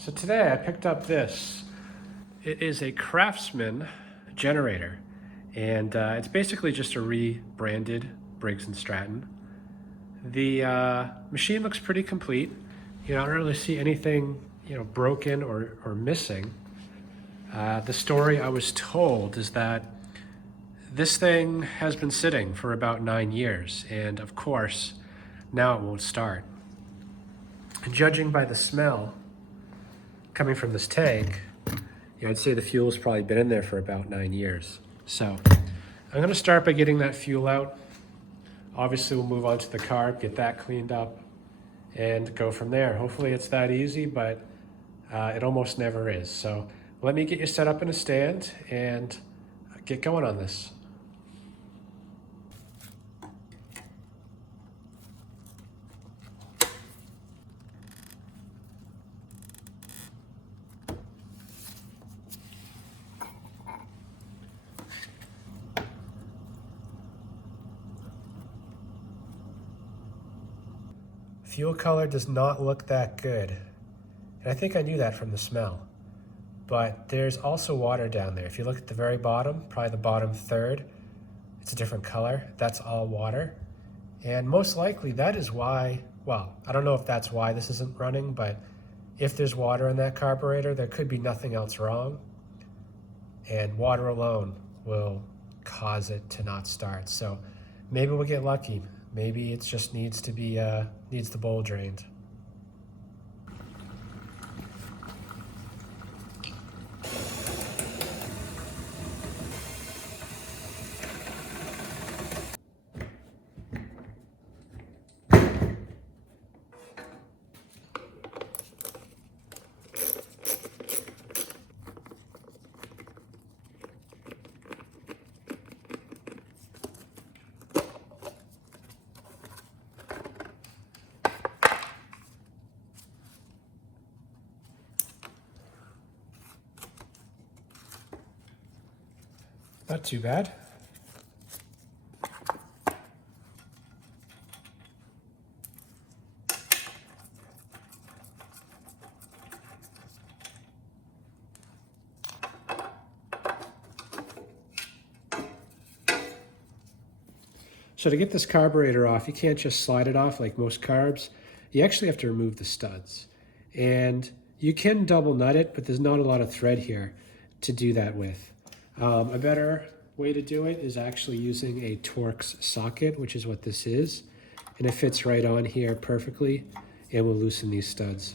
So today I picked up this. It is a Craftsman generator, and it's basically just a rebranded Briggs and Stratton. The machine looks pretty complete. I don't really see anything broken or missing. The story I was told is that this thing has been sitting for about 9 years, and of course, now it won't start. And judging by the smell coming from this tank, I'd say the fuel's probably been in there for about 9 years. So I'm gonna start by getting that fuel out. Obviously we'll move on to the carb, get that cleaned up, and go from there. Hopefully it's that easy, but it almost never is. So let me get you set up in a stand and get going on this. Fuel color does not look that good. And I think I knew that from the smell. But there's also water down there. If you look at the very bottom, probably the bottom third, it's a different color. That's all water. And most likely that is why, well, I don't know if that's why this isn't running, but if there's water in that carburetor, there could be nothing else wrong. And water alone will cause it to not start. So maybe we'll get lucky. Maybe it just needs to be, needs the bowl drained. Not too bad. So to get this carburetor off, you can't just slide it off like most carbs. You actually have to remove the studs. And you can double nut it, but there's not a lot of thread here to do that with. A better way to do it is actually using a Torx socket, which is what this is. And it fits right on here perfectly and will loosen these studs.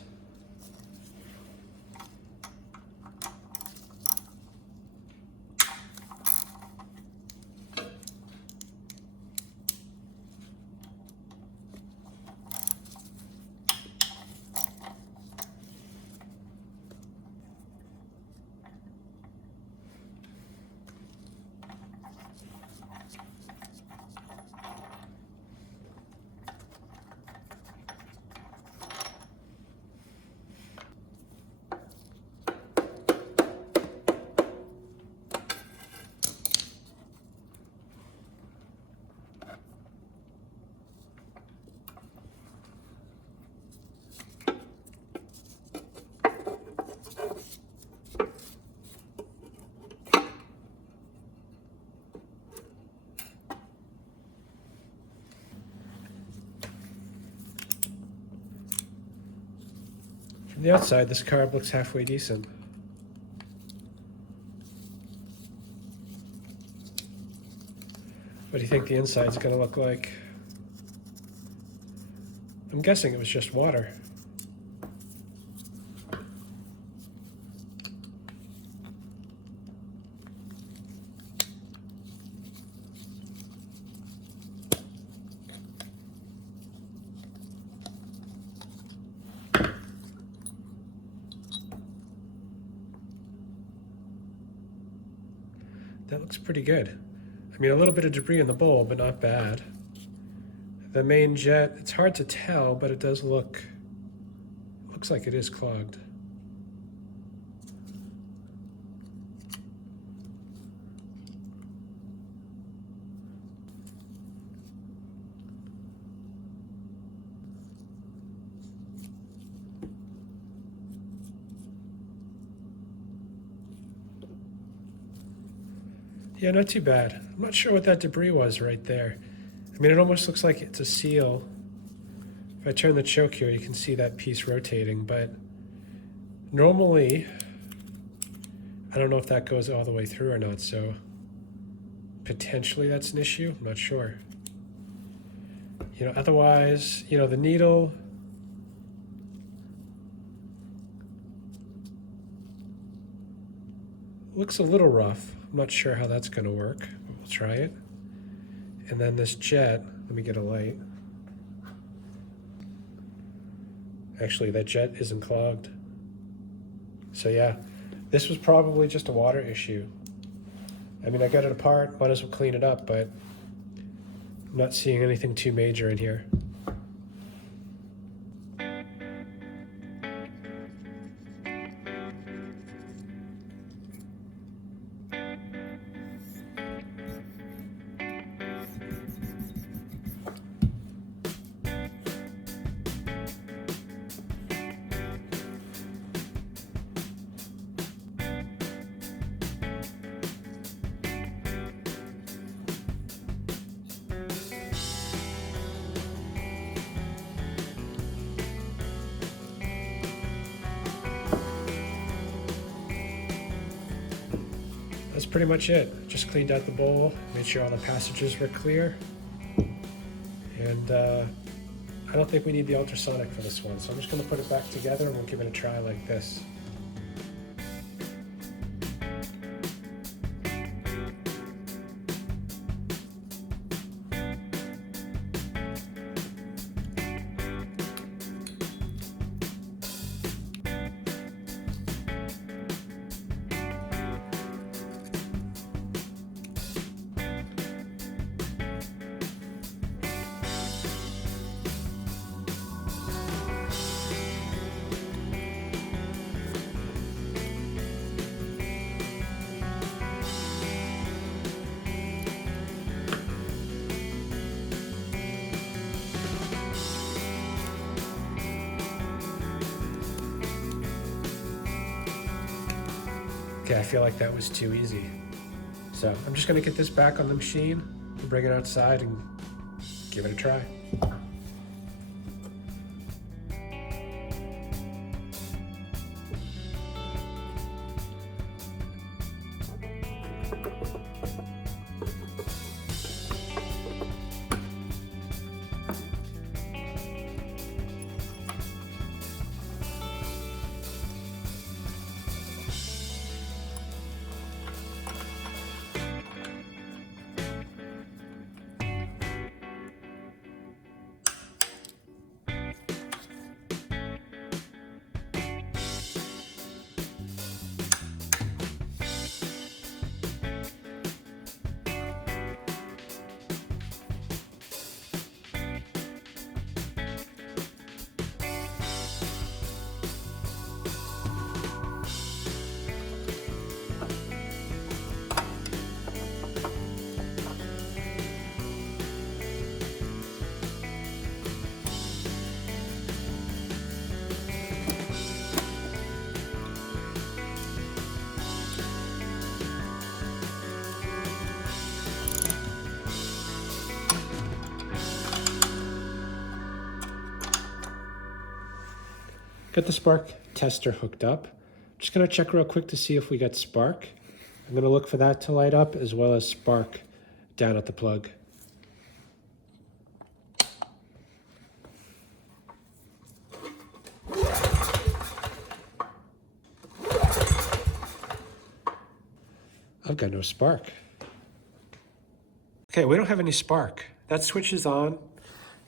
From the outside, this carb looks halfway decent. What do you think the inside's gonna look like? I'm guessing it was just water. That looks pretty good. I mean, a little bit of debris in the bowl, but not bad. The main jet, it's hard to tell, but it does looks like it is clogged. Yeah, not too bad. I'm not sure what that debris was right there. I mean, it almost looks like it's a seal. If I turn the choke here, you can see that piece rotating, but normally, I don't know if that goes all the way through or not, so potentially that's an issue. I'm not sure. You know, otherwise, you know, the needle looks a little rough. I'm not sure how that's going to work, but we'll try it. And then this jet, let me get a light. Actually, that jet isn't clogged. So yeah, this was probably just a water issue. I mean, I got it apart, might as well clean it up, but I'm not seeing anything too major in here. That's pretty much it. Just cleaned out the bowl, made sure all the passages were clear. And I don't think we need the ultrasonic for this one, so I'm just going to put it back together and we'll give it a try like this. Okay, I feel like that was too easy. So I'm just gonna get this back on the machine, bring it outside and give it a try. Got the spark tester hooked up. Just gonna check real quick to see if we got spark. I'm gonna look for that to light up as well as spark down at the plug. I've got no spark. Okay, we don't have any spark. That switch is on.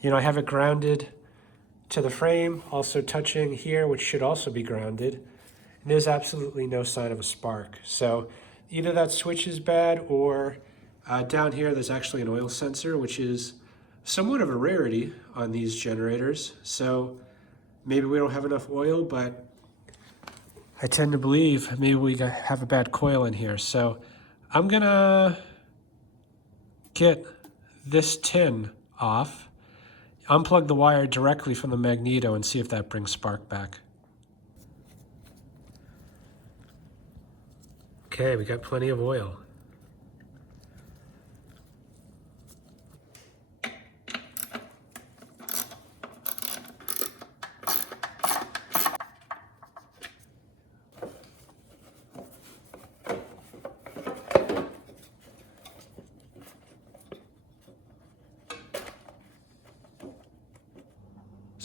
You know, I have it grounded to the frame, also touching here, which should also be grounded. And there's absolutely no sign of a spark. So either that switch is bad or down here there's actually an oil sensor, which is somewhat of a rarity on these generators. So maybe we don't have enough oil, but I tend to believe maybe we have a bad coil in here. So I'm gonna get this tin off, unplug the wire directly from the magneto and see if that brings spark back. Okay, we got plenty of oil.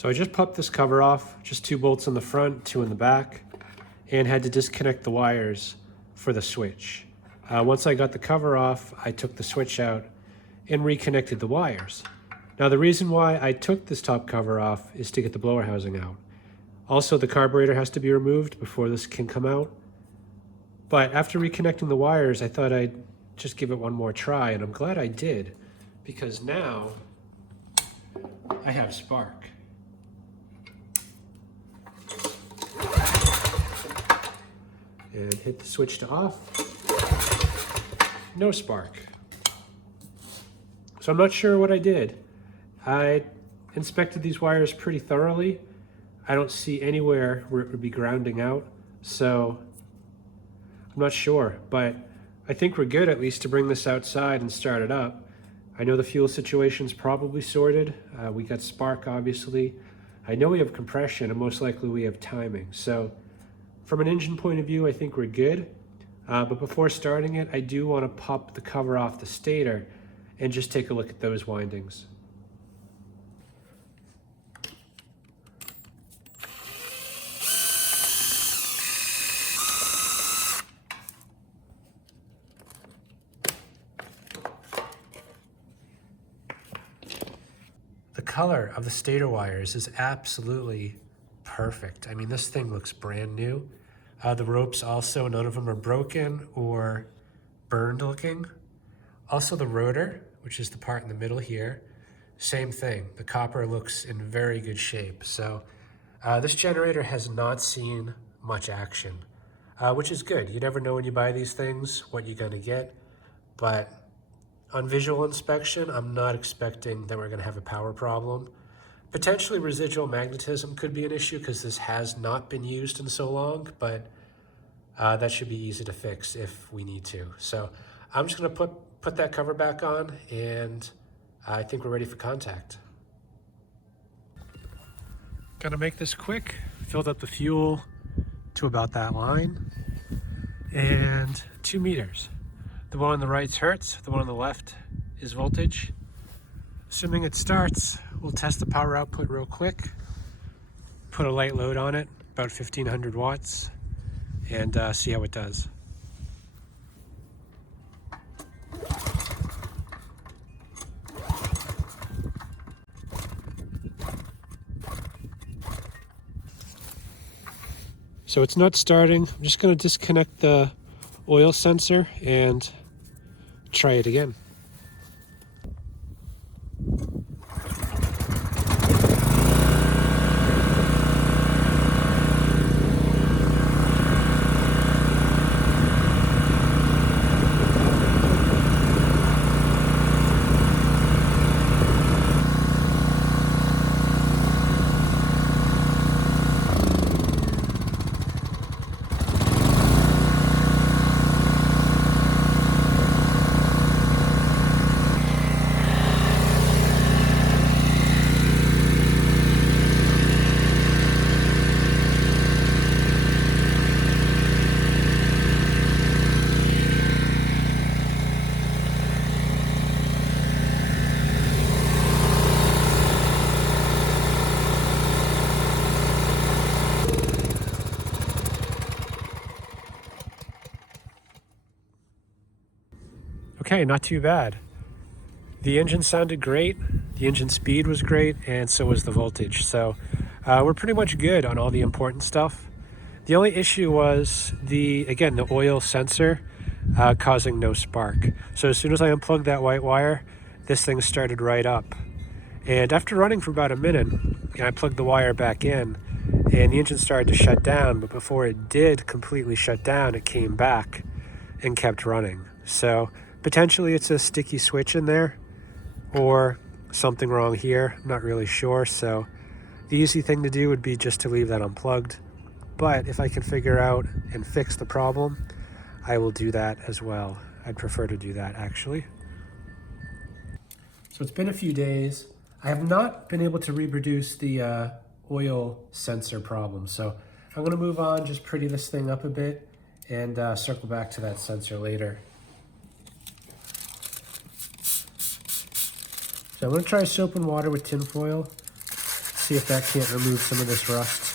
So I just popped this cover off, just 2 bolts in the front, 2 in the back, and had to disconnect the wires for the switch. Once I got the cover off, I took the switch out and reconnected the wires. Now the reason why I took this top cover off is to get the blower housing out. Also, the carburetor has to be removed before this can come out. But after reconnecting the wires, I thought I'd just give it one more try, and I'm glad I did, because now I have spark. And hit the switch to off. No spark. So I'm not sure what I did. I inspected these wires pretty thoroughly. I don't see anywhere where it would be grounding out, so I'm not sure, but I think we're good at least to bring this outside and start it up. I know the fuel situation's probably sorted. We got spark, obviously. I know we have compression, and most likely we have timing. So from an engine point of view, I think we're good. But before starting it, I do want to pop the cover off the stator and just take a look at those windings. The color of the stator wires is absolutely perfect. I mean, this thing looks brand new. The ropes also, none of them are broken or burned looking. Also the rotor, which is the part in the middle here, same thing. The copper looks in very good shape. So this generator has not seen much action, which is good. You never know when you buy these things what you're gonna get, but on visual inspection, I'm not expecting that we're gonna have a power problem. Potentially residual magnetism could be an issue because this has not been used in so long, but that should be easy to fix if we need to. So I'm just gonna put that cover back on, and I think we're ready for contact. Gonna make this quick. Filled up the fuel to about that line, and 2 meters. The one on the right's Hertz, the one on the left is voltage. Assuming it starts, we'll test the power output real quick, put a light load on it, about 1500 watts, and see how it does. So it's not starting. I'm just going to disconnect the oil sensor and try it again. Okay, not too bad. The engine sounded great, the engine speed was great, and so was the voltage. So we're pretty much good on all the important stuff. The only issue was the oil sensor causing no spark. So as soon as I unplugged that white wire, this thing started right up. And after running for about a minute, I plugged the wire back in, and the engine started to shut down, but before it did completely shut down, it came back and kept running. So potentially it's a sticky switch in there or something wrong here. I'm not really sure. So the easy thing to do would be just to leave that unplugged. But if I can figure out and fix the problem, I will do that as well. I'd prefer to do that actually. So it's been a few days. I have not been able to reproduce the oil sensor problem. So I'm gonna move on, just pretty this thing up a bit and circle back to that sensor later. So I'm gonna try soap and water with tin foil. See if that can't remove some of this rust.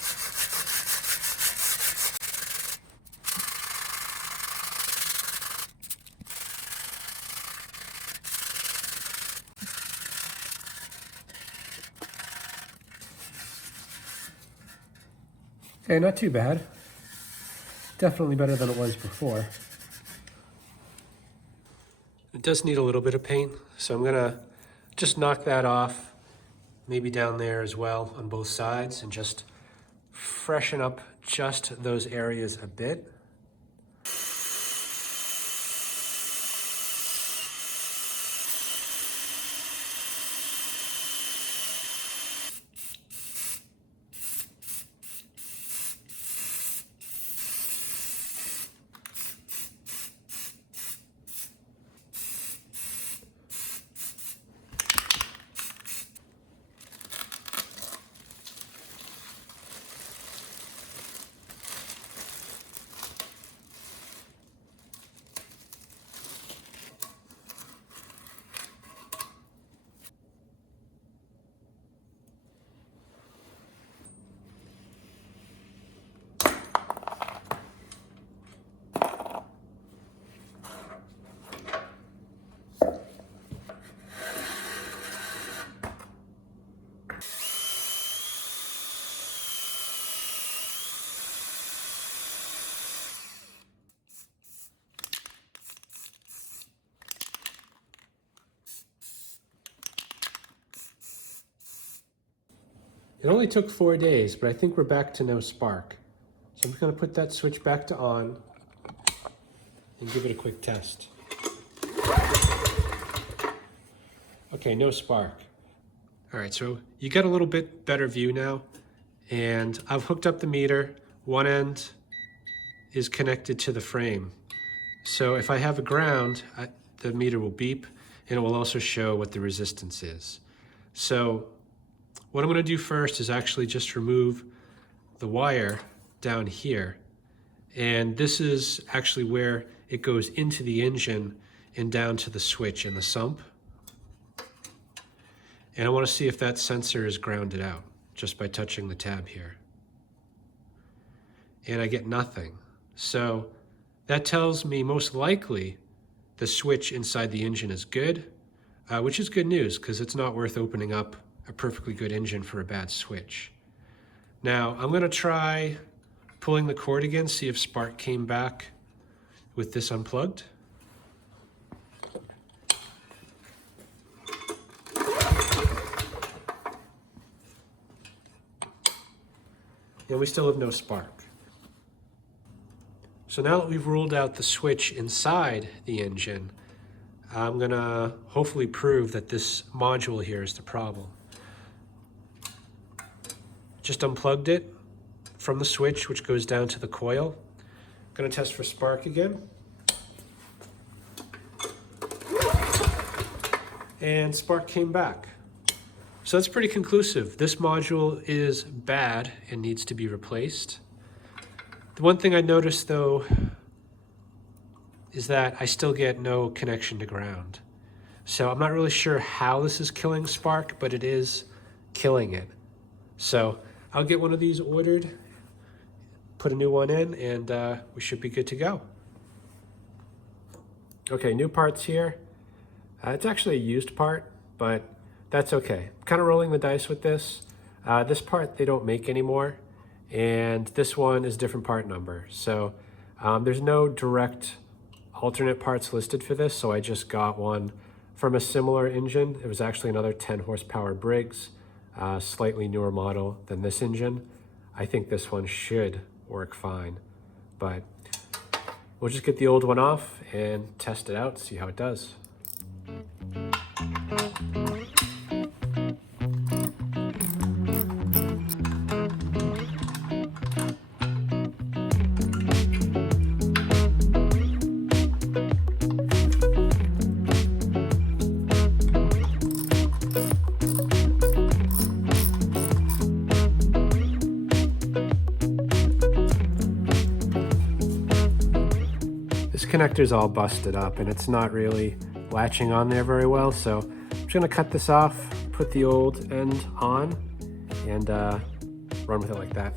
Okay, not too bad. Definitely better than it was before. It does need a little bit of paint, so I'm gonna just knock that off, maybe down there as well on both sides, and just freshen up just those areas a bit. It only took 4 days, but I think we're back to no spark. So I'm just gonna put that switch back to on and give it a quick test. Okay, no spark. All right, so you got a little bit better view now, and I've hooked up the meter. One end is connected to the frame. So if I have a ground, the meter will beep, and it will also show what the resistance is. So what I'm gonna do first is actually just remove the wire down here. And this is actually where it goes into the engine and down to the switch and the sump. And I wanna see if that sensor is grounded out just by touching the tab here. And I get nothing. So that tells me most likely the switch inside the engine is good, which is good news because it's not worth opening up a perfectly good engine for a bad switch. Now, I'm gonna try pulling the cord again, see if spark came back with this unplugged. And we still have no spark. So now that we've ruled out the switch inside the engine, I'm gonna hopefully prove that this module here is the problem. Just unplugged it from the switch, which goes down to the coil. I'm gonna test for spark again. And spark came back. So that's pretty conclusive. This module is bad and needs to be replaced. The one thing I noticed though is that I still get no connection to ground. So I'm not really sure how this is killing spark, but it is killing it. So I'll get one of these ordered, put a new one in, and we should be good to go. Okay, new parts here. It's actually a used part, but that's okay. I'm kind of rolling the dice with this. This part they don't make anymore, and this one is a different part number. So there's no direct alternate parts listed for this, so I just got one from a similar engine. It was actually another 10 horsepower Briggs. Slightly newer model than this engine. I think this one should work fine, but we'll just get the old one off and test it out, see how it does. Connector's all busted up and it's not really latching on there very well, so I'm just gonna cut this off, put the old end on, and run with it like that.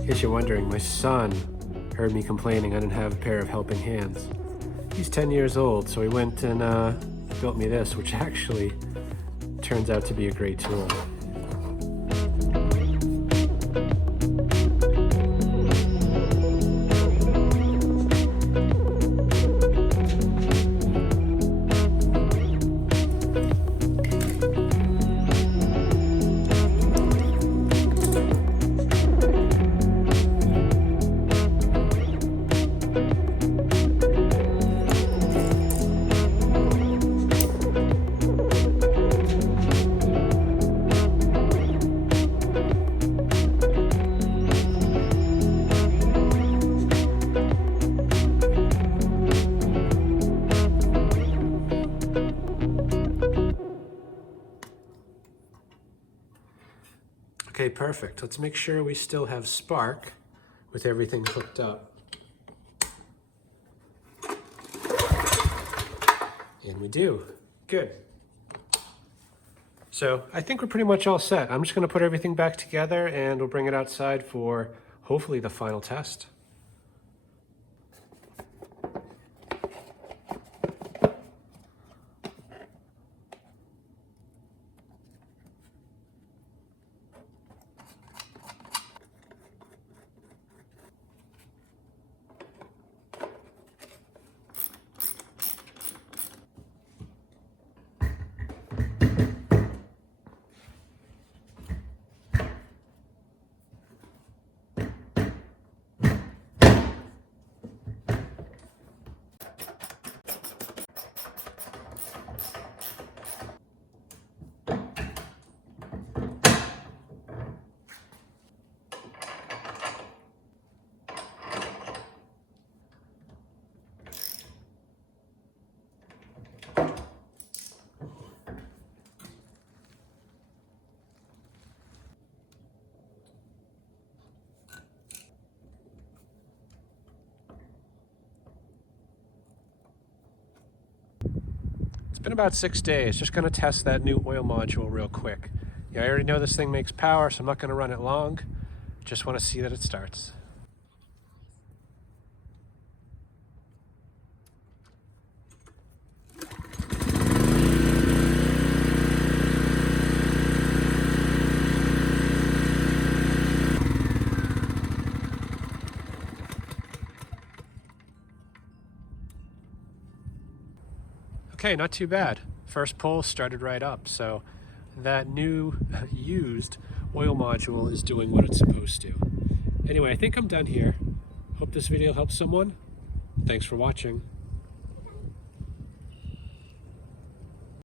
In case you're wondering, my son heard me complaining I didn't have a pair of helping hands. He's 10 years old, so he went and built me this, which actually turns out to be a great tool. Okay, perfect. Let's make sure we still have spark with everything hooked up. And we do. Good. So I think we're pretty much all set. I'm just going to put everything back together and we'll bring it outside for hopefully the final test. It's been about 6 days. Just going to test that new oil module real quick. Yeah, I already know this thing makes power, so I'm not going to run it long. Just want to see that it starts. Okay, not too bad. First pull started right up, so that new used oil module is doing what it's supposed to. Anyway, I think I'm done here. Hope this video helps someone. Thanks for watching.